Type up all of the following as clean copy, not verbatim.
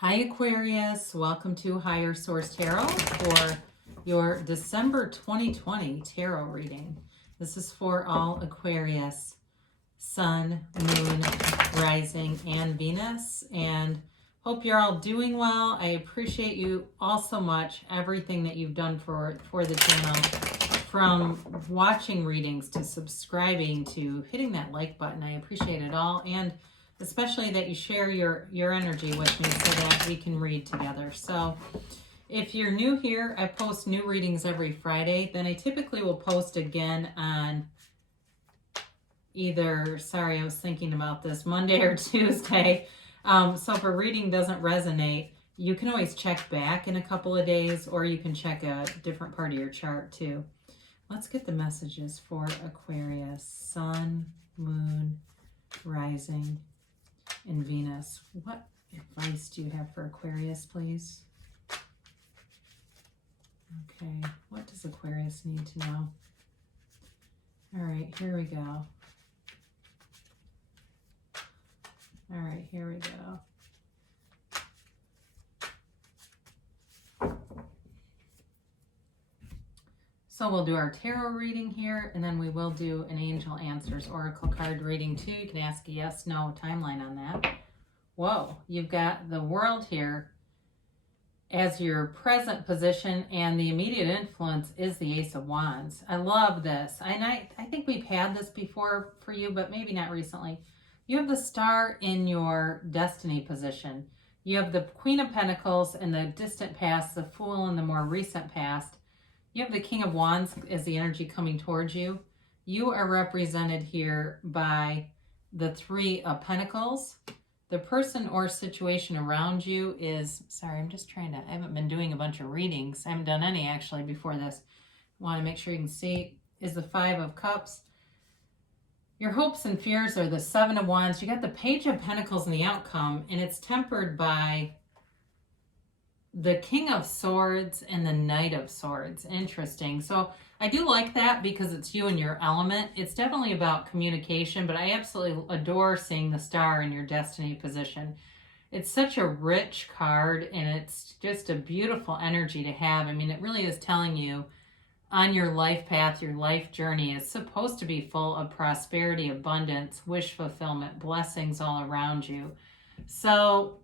Hi Aquarius, welcome to Higher Source Tarot for your December 2020 tarot reading. This is for all Aquarius, Sun, Moon, Rising, and Venus, and hope you're all doing well. I appreciate you all so much, everything that you've done for the channel, from watching readings to subscribing to hitting that like button. I appreciate it all, and especially that you share your energy with me so that we can read together. So if you're new here, I post new readings every Friday. Then I typically will post again on either, sorry, I was thinking about this, Monday or Tuesday. So if a reading doesn't resonate, you can always check back in a couple of days, or you can check a different part of your chart too. Let's get the messages for Aquarius, Sun, Moon, Rising, and Venus. What advice do you have for Aquarius, please? Okay, what does Aquarius need to know? All right, here we go. All right, here we go. So we'll do our tarot reading here, and then we will do an Angel Answers Oracle card reading too. You can ask a yes, no timeline on that. Whoa, you've got the World here as your present position, and the immediate influence is the Ace of Wands. I love this. And I think we've had this before for you, but maybe not recently. You have the Star in your destiny position. You have the Queen of Pentacles in the distant past, the Fool in the more recent past. You have the King of Wands as the energy coming towards you. You are represented here by the Three of Pentacles. The person or situation around you is, sorry, I haven't been doing a bunch of readings. I haven't done any actually before this. I want to make sure you can see, is the Five of Cups. Your hopes and fears are the Seven of Wands. You got the Page of Pentacles in the outcome, and it's tempered by the King of Swords and the Knight of Swords. Interesting. So I do like that because it's you and your element. It's definitely about communication, but I absolutely adore seeing the Star in your destiny position. It's such a rich card, and it's just a beautiful energy to have. I mean, it really is telling you on your life path, your life journey is supposed to be full of prosperity, abundance, wish fulfillment, blessings all around you. So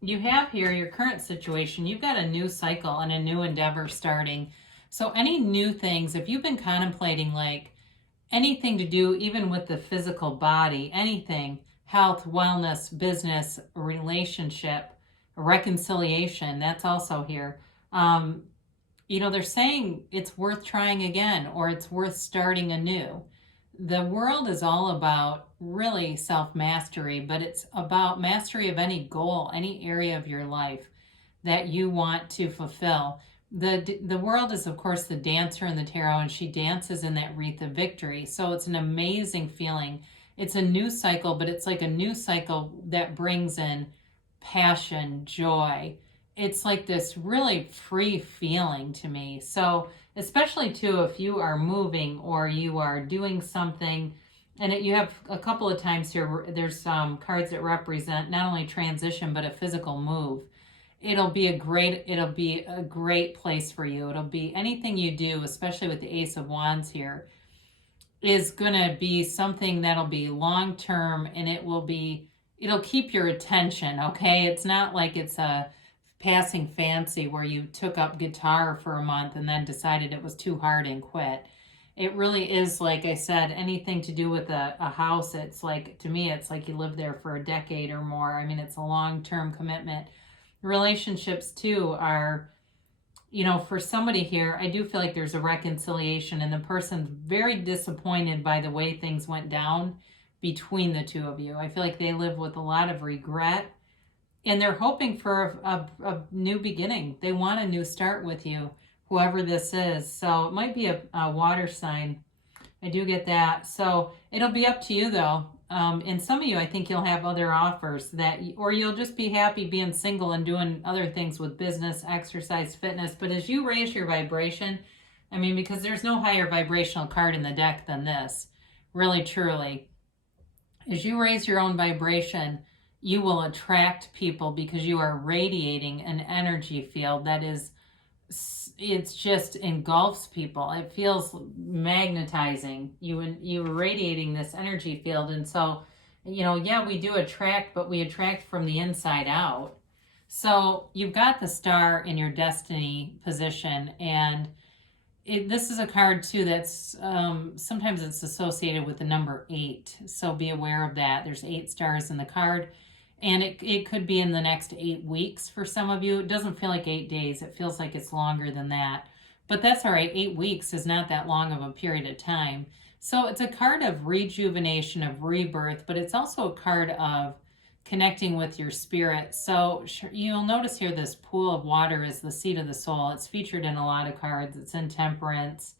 you have here your current situation. You've got a new cycle and a new endeavor starting. So any new things, if you've been contemplating like anything to do even with the physical body, anything, health, wellness, business, relationship, reconciliation, that's also here. They're saying it's worth trying again, or it's worth starting anew. The world is all about really self-mastery, but it's about mastery of any goal, any area of your life that you want to fulfill. The world is, of course, the dancer in the tarot, and she dances in that wreath of victory. So it's an amazing feeling. It's a new cycle, but it's like a new cycle that brings in passion, joy. It's like this really free feeling to me. So especially too, if you are moving or you are doing something, and you have a couple of times here, there's some cards that represent not only transition, but a physical move. It'll be a great place for you. It'll be anything you do, especially with the Ace of Wands here, is going to be something that'll be long-term, and it'll keep your attention. Okay. It's not like it's a passing fancy where you took up guitar for a month and then decided it was too hard and quit. It really is, like I said, anything to do with a house. It's like, to me, it's like you live there for a decade or more. I mean, it's a long-term commitment. Relationships too are, for somebody here, I do feel like there's a reconciliation, and the person's very disappointed by the way things went down between the two of you. I feel like they live with a lot of regret, and they're hoping for a new beginning. They want a new start with you, whoever this is. So it might be a water sign. I do get that. So it'll be up to you though. And some of you, I think you'll have other offers or you'll just be happy being single and doing other things with business, exercise, fitness. But as you raise your vibration, because there's no higher vibrational card in the deck than this, really, truly. As you raise your own vibration, you will attract people because you are radiating an energy field that is, it's just engulfs people. It feels magnetizing. You're radiating this energy field. And so, yeah, we do attract, but we attract from the inside out. So you've got the star in your destiny position, and this is a card too that's sometimes it's associated with the number 8. So be aware of that. There's 8 stars in the card, and it could be in the next 8 weeks for some of you. It doesn't feel like 8 days. It feels like it's longer than that. But that's all right. 8 weeks is not that long of a period of time. So it's a card of rejuvenation, of rebirth, but it's also a card of connecting with your spirit. So you'll notice here this pool of water is the seat of the soul. It's featured in a lot of cards. It's in Temperance,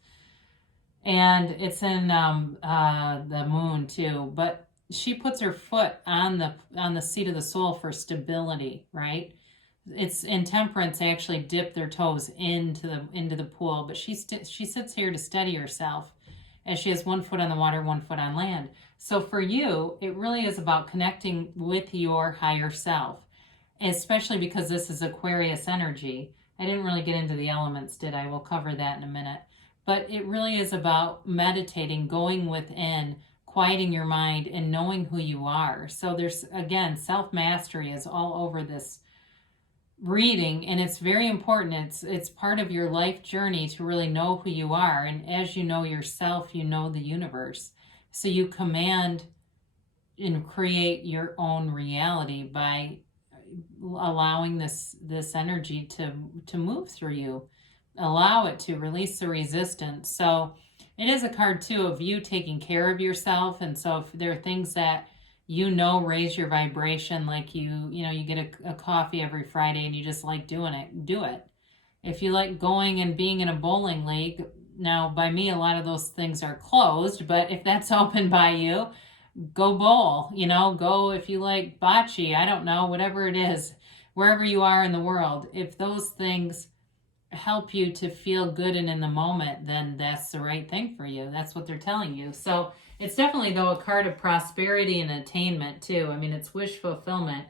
and it's in the Moon too. But she puts her foot on the seat of the soul for stability, right? It's in Temperance, they actually dip their toes into the pool, but she sits here to steady herself as she has one foot on the water, one foot on land. So for you, it really is about connecting with your higher self, especially because this is Aquarius energy. I didn't really get into the elements, did I? We'll cover that in a minute. But it really is about meditating, going within, quieting your mind, and knowing who you are. So there's, again, self-mastery is all over this reading, and it's very important. It's part of your life journey to really know who you are, and as you know yourself, you know the universe. So you command and create your own reality by allowing this energy to move through you. Allow it to release the resistance. So it is a card too of you taking care of yourself. And so if there are things that raise your vibration, like you get a coffee every Friday and you just like doing it, do it. If you like going and being in a bowling league, now by me, a lot of those things are closed, but if that's open by you, go bowl, go if you like bocce, I don't know, whatever it is, wherever you are in the world. If those things help you to feel good and in the moment, then that's the right thing for you. That's what they're telling you. So it's definitely, though, a card of prosperity and attainment too. I mean, it's wish fulfillment,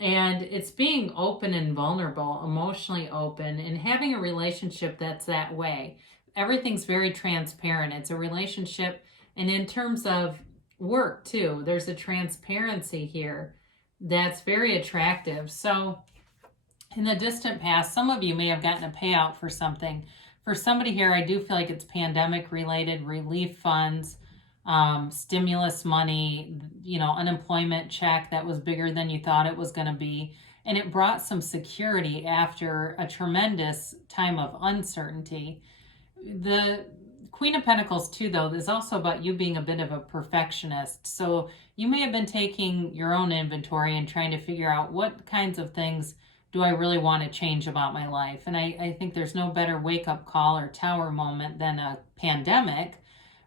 and it's being open and vulnerable, emotionally open, and having a relationship that's that way. Everything's very transparent. It's a relationship, and in terms of work too, there's a transparency here that's very attractive. So in the distant past, some of you may have gotten a payout for something. For somebody here, I do feel like it's pandemic related, relief funds, stimulus money, unemployment check that was bigger than you thought it was going to be. And it brought some security after a tremendous time of uncertainty. The Queen of Pentacles too, though, is also about you being a bit of a perfectionist. So you may have been taking your own inventory and trying to figure out what kinds of things do I really want to change about my life. And I think there's no better wake-up call or tower moment than a pandemic,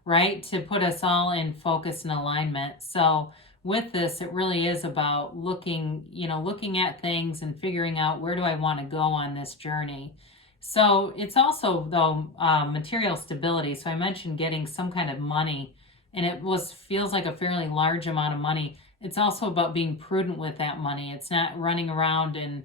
right? To put us all in focus and alignment. So with this, it really is about looking at things and figuring out, where do I want to go on this journey? So it's also, though, material stability. So I mentioned getting some kind of money, and it feels like a fairly large amount of money. It's also about being prudent with that money. It's not running around and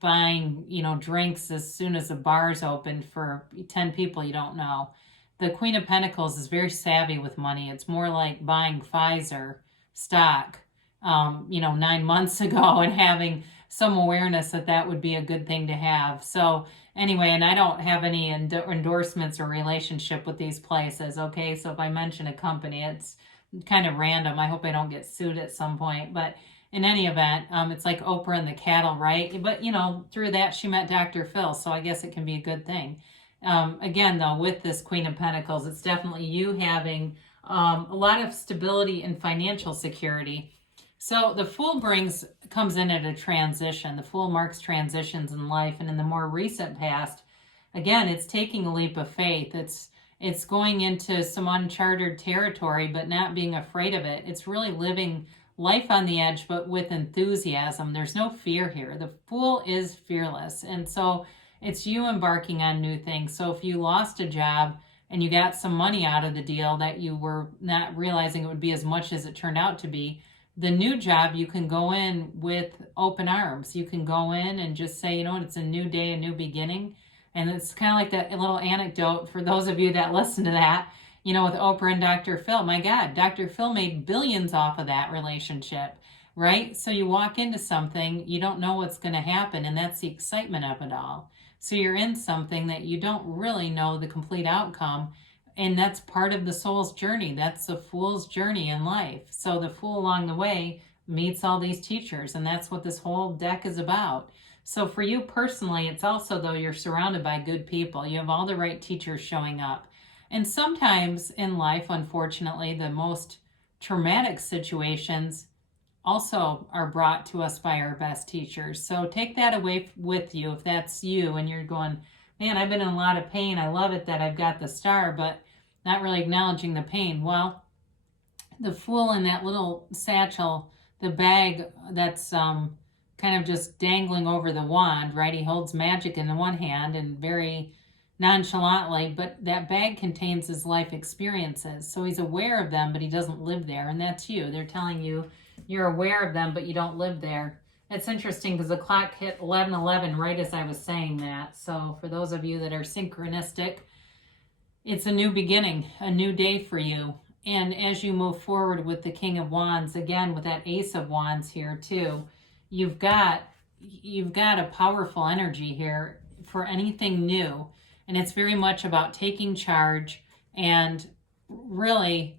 buying, drinks as soon as the bar's open for 10 people you don't know. The Queen of Pentacles is very savvy with money. It's more like buying Pfizer stock, 9 months ago, and having some awareness that would be a good thing to have. So anyway, and I don't have any endorsements or relationship with these places, okay? So if I mention a company, it's kind of random. I hope I don't get sued at some point. But in any event, it's like Oprah and the cattle, right? But, through that, she met Dr. Phil, so I guess it can be a good thing. Again, though, with this Queen of Pentacles, it's definitely you having a lot of stability and financial security. So the Fool comes in at a transition. The Fool marks transitions in life, and in the more recent past, again, it's taking a leap of faith. It's going into some uncharted territory, but not being afraid of it. It's really living life on the edge, but with enthusiasm. There's no fear here. The Fool is fearless, and so it's you embarking on new things. So if you lost a job and you got some money out of the deal that you were not realizing it would be as much as it turned out to be, The new job, you can go in with open arms. You can go in and just say, you know what, it's a new day, a new beginning. And it's kind of like that little anecdote for those of you that listen to that, you know, with Oprah and Dr. Phil. My God, Dr. Phil made billions off of that relationship, right? So you walk into something, you don't know what's going to happen, and that's the excitement of it all. So you're in something that you don't really know the complete outcome, and that's part of the soul's journey. That's the fool's journey in life. So the fool along the way meets all these teachers, and that's what this whole deck is about. So for you personally, it's also, though, you're surrounded by good people. You have all the right teachers showing up. And sometimes in life, unfortunately, the most traumatic situations also are brought to us by our best teachers. So take that away with you if that's you and you're going, man, I've been in a lot of pain. I love it that I've got the star, but not really acknowledging the pain. Well, the fool in that little satchel, the bag that's kind of just dangling over the wand, right? He holds magic in the one hand and very nonchalantly, but that bag contains his life experiences. So he's aware of them, but he doesn't live there. And that's you. They're telling you you're aware of them, but you don't live there. It's interesting because the clock hit 11:11 right as I was saying that. So for those of you that are synchronistic, it's a new beginning, a new day for you. And as you move forward with the King of Wands, again with that Ace of Wands here too, you've got a powerful energy here for anything new. And it's very much about taking charge and really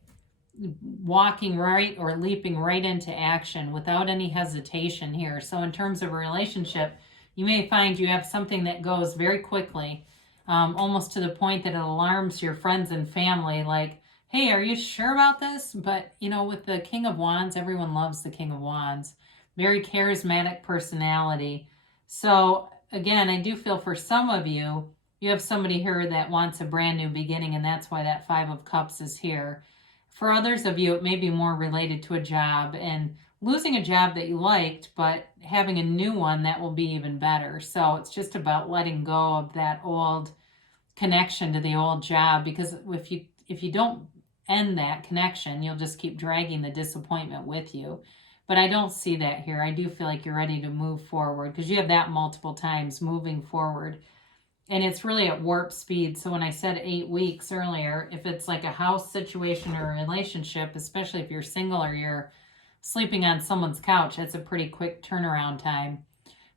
walking right or leaping right into action without any hesitation here. So in terms of a relationship, you may find you have something that goes very quickly, almost to the point that it alarms your friends and family, like, hey, are you sure about this? But, you know, with the King of Wands, everyone loves the King of Wands. Very charismatic personality. So, again, I do feel for some of you, you have somebody here that wants a brand new beginning, and that's why that Five of Cups is here. For others of you, it may be more related to a job and losing a job that you liked, but having a new one that will be even better. So it's just about letting go of that old connection to the old job, because if you don't end that connection, you'll just keep dragging the disappointment with you. But I don't see that here. I do feel like you're ready to move forward because you have that multiple times moving forward. And it's really at warp speed. So when I said 8 weeks earlier, if it's like a house situation or a relationship, especially if you're single or you're sleeping on someone's couch, it's a pretty quick turnaround time.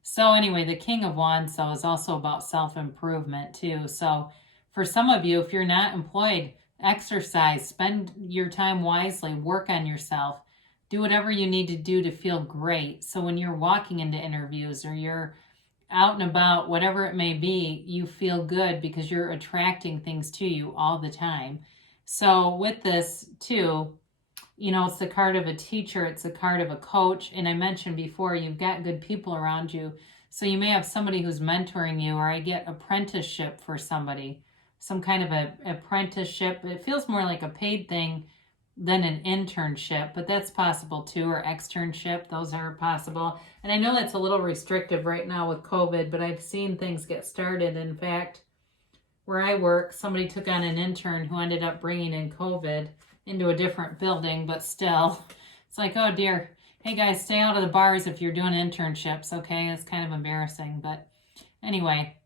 So anyway, the King of Wands, though, is also about self-improvement too. So for some of you, if you're not employed, exercise, spend your time wisely, work on yourself, do whatever you need to do to feel great. So when you're walking into interviews or you're out and about, whatever it may be, you feel good because you're attracting things to you all the time. So with this too, you know, it's the card of a teacher, it's the card of a coach. And I mentioned before, you've got good people around you. So you may have somebody who's mentoring you, or I get apprenticeship for somebody, some kind of a apprenticeship. It feels more like a paid thing than an internship, but that's possible too, or externship. Those are possible. And I know that's a little restrictive right now with COVID, but I've seen things get started. In fact, where I work, somebody took on an intern who ended up bringing in COVID into a different building, but still, it's like, oh dear. Hey guys, stay out of the bars if you're doing internships, okay? It's kind of embarrassing, but anyway,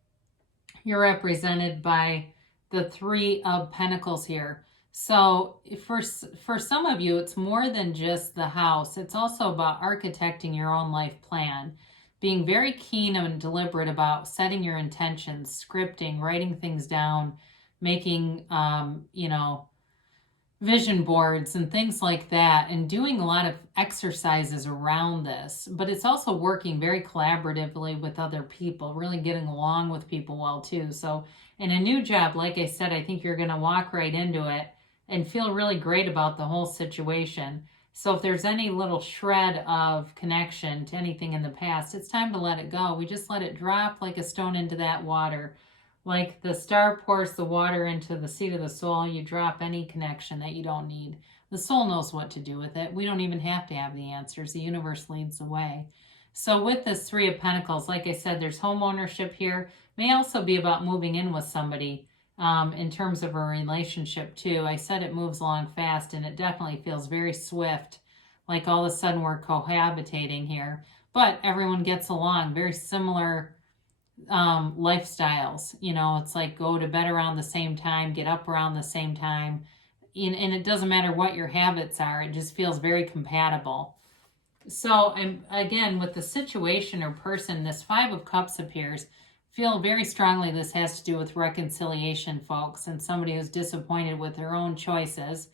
you're represented by the Three of Pentacles here. So for some of you, it's more than just the house. It's also about architecting your own life plan, being very keen and deliberate about setting your intentions, scripting, writing things down, making, vision boards and things like that, and doing a lot of exercises around this. But it's also working very collaboratively with other people, really getting along with people well too. So in a new job, like I said, I think you're going to walk right into it and feel really great about the whole situation. So if there's any little shred of connection to anything in the past, it's time to let it go. We just let it drop like a stone into that water. Like the star pours the water into the seat of the soul, you drop any connection that you don't need. The soul knows what to do with it. We don't even have to have the answers. The universe leads the way. So with this Three of Pentacles, like I said, there's home ownership here. May also be about moving in with somebody. In terms of a relationship too. I said it moves along fast, and it definitely feels very swift. like all of a sudden we're cohabitating here. But everyone gets along, very similar lifestyles. You know, it's like go to bed around the same time, get up around the same time. And it doesn't matter what your habits are, it just feels very compatible. So, and again, with the situation or person, this Five of Cups appears. Feel very strongly this has to do with reconciliation, folks, and somebody who's disappointed with their own choices.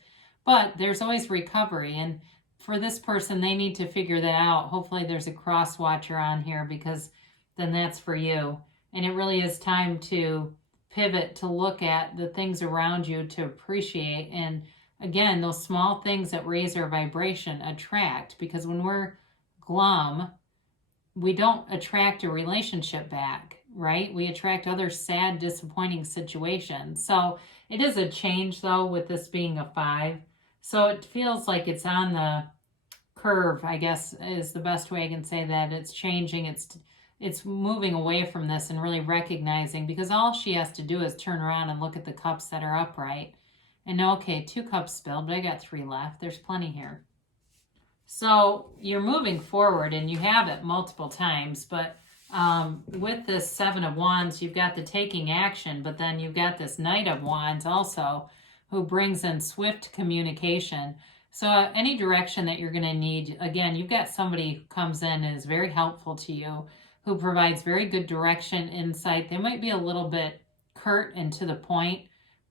But there's always recovery, and for this person, they need to figure that out. Hopefully there's a cross watcher on here, because then that's for you. And it really is time to pivot, to look at the things around you, to appreciate. And again, those small things that raise our vibration attract, because when we're glum, we don't attract a relationship back, right? We attract other sad, disappointing situations. So it is a change, though, with this being a 5. So it feels like it's on the curve, I guess, is the best way I can say that. It's changing. It's moving away from this and really recognizing, because all she has to do is turn around and look at the cups that are upright and know, okay, 2 cups spilled, but I got 3 left. There's plenty here. So you're moving forward, and you have it multiple times, but with this 7 of Wands, you've got the taking action, but then you've got this Knight of Wands also, who brings in swift communication. So any direction that you're going to need, again, you've got somebody who comes in and is very helpful to you, who provides very good direction, insight. They might be a little bit curt and to the point,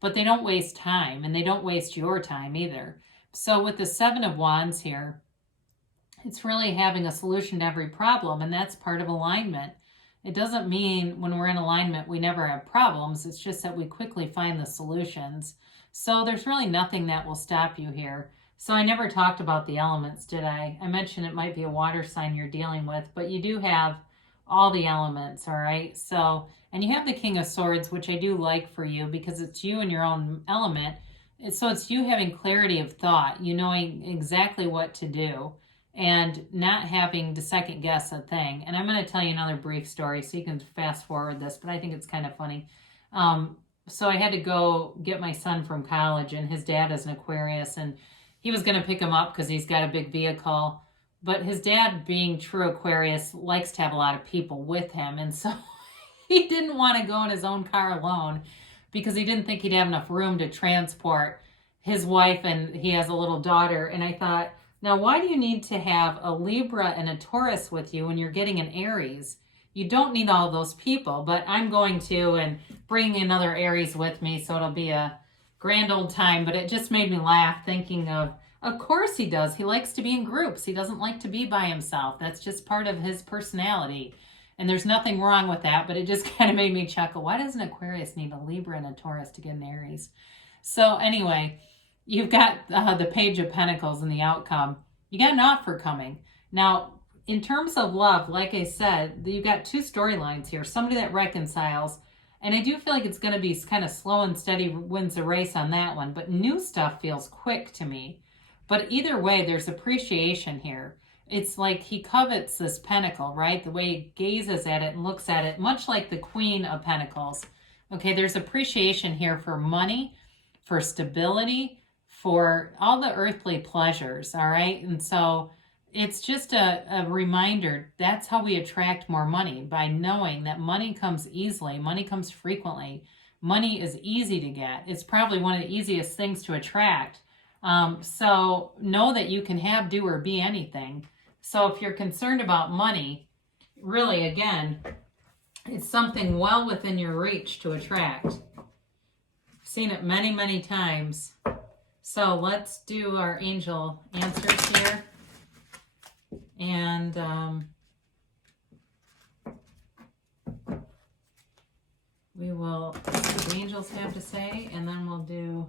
but they don't waste time, and they don't waste your time either. So with the 7 of Wands here, it's really having a solution to every problem, and that's part of alignment. It doesn't mean when we're in alignment we never have problems. It's just that we quickly find the solutions. So there's really nothing that will stop you here. So I never talked about the elements, did I? I mentioned it might be a water sign you're dealing with, but you do have all the elements, all right? So, and you have the King of Swords, which I do like for you, because it's you in your own element. So it's you having clarity of thought, you knowing exactly what to do, and not having to second guess a thing. And I'm going to tell you another brief story, so you can fast forward this, but I think it's kind of funny. So I had to go get my son from college, and his dad is an Aquarius, and he was going to pick him up because he's got a big vehicle. But his dad, being true Aquarius, likes to have a lot of people with him. And so he didn't want to go in his own car alone, because he didn't think he'd have enough room to transport his wife, and he has a little daughter. And I thought, now why do you need to have a Libra and a Taurus with you when you're getting an Aries? You don't need all those people, but I'm going to, and bring another Aries with me, so it'll be a grand old time. But it just made me laugh thinking of course he does. He likes to be in groups. He doesn't like to be by himself. That's just part of his personality. And there's nothing wrong with that, but it just kind of made me chuckle. Why does an Aquarius need a Libra and a Taurus to get an Aries? So anyway, you've got the Page of Pentacles and the outcome. You got an offer coming. Now, in terms of love, like I said, you've got 2 storylines here. Somebody that reconciles, and I do feel like it's going to be kind of slow and steady, wins the race on that one, but new stuff feels quick to me. But either way, there's appreciation here. It's like he covets this pentacle, right? The way he gazes at it and looks at it, much like the Queen of Pentacles. Okay, there's appreciation here for money, for stability, for all the earthly pleasures, all right? And so it's just a reminder, that's how we attract more money, by knowing that money comes easily, money comes frequently, money is easy to get. It's probably one of the easiest things to attract. So know that you can have, do, or be anything. So if you're concerned about money, really, again, it's something well within your reach to attract. I've seen it many, many times. So let's do our angel answers here. And we will see what the angels have to say, and then we'll do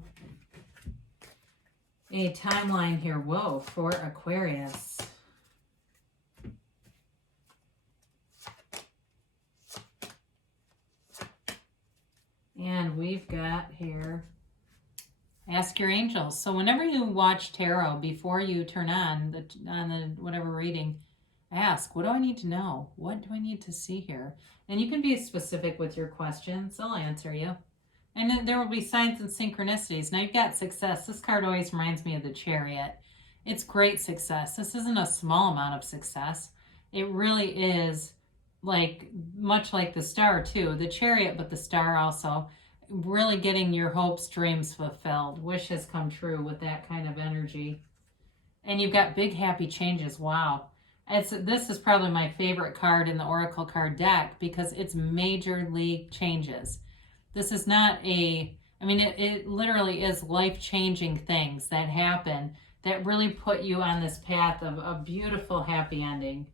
a timeline here. Whoa, for Aquarius. And we've got here, ask your angels. So whenever you watch tarot, before you turn on the whatever reading, ask, what do I need to know? What do I need to see here? And you can be specific with your questions. They'll answer you. And then there will be signs and synchronicities. Now you've got success. This card always reminds me of the Chariot. It's great success. This isn't a small amount of success. It really is, like, much like the Star too. The Chariot, but the Star also. Really getting your hopes, dreams fulfilled. Wishes come true with that kind of energy. And you've got big happy changes. Wow. This is probably my favorite card in the Oracle card deck because it's major league changes. This is not it literally is life-changing things that happen that really put you on this path of a beautiful, happy ending.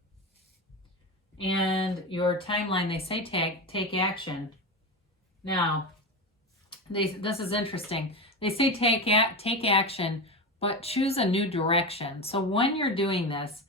And your timeline, they say take action. Now, this is interesting. They say take action, but choose a new direction. So when you're doing this,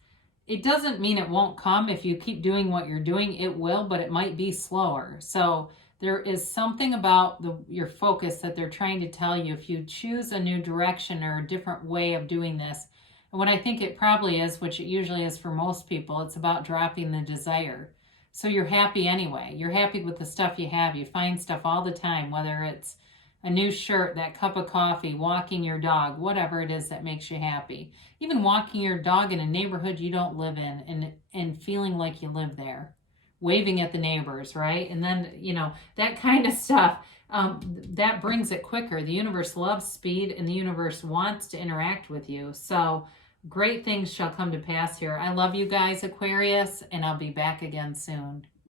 it doesn't mean it won't come. If you keep doing what you're doing, it will, but it might be slower. So there is something about your focus that they're trying to tell you. If you choose a new direction or a different way of doing this, and what I think it probably is, which it usually is for most people, it's about dropping the desire. So you're happy anyway. You're happy with the stuff you have. You find stuff all the time, whether it's a new shirt, that cup of coffee, walking your dog, whatever it is that makes you happy. Even walking your dog in a neighborhood you don't live in and feeling like you live there. Waving at the neighbors, right? And then, that kind of stuff, that brings it quicker. The universe loves speed and the universe wants to interact with you. So great things shall come to pass here. I love you guys, Aquarius, and I'll be back again soon.